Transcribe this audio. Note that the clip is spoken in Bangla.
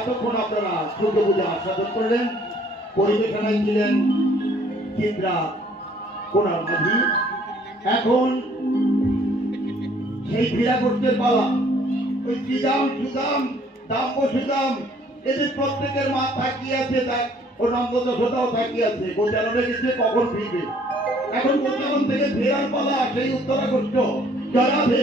এতক্ষণ আপনারা সূর্য পূজা আস্বাদন করলেন। পরিবেশনায় ছিলেন চিত্রা কোনার মাঝি। এখন সেই ক্রীড়া করতে পালা ওই শ্রীদাম সুদাম দাম্য সুদাম এদের প্রত্যেকের মা তাকিয়ে আছে, তার ও নন্দদশাও তাকিয়ে আছে। গোচারণে গেছে কখন ফিরবে। এখন গোচারণ থেকে ফেরার পালা সেই উত্তরাগস্ত জরাধে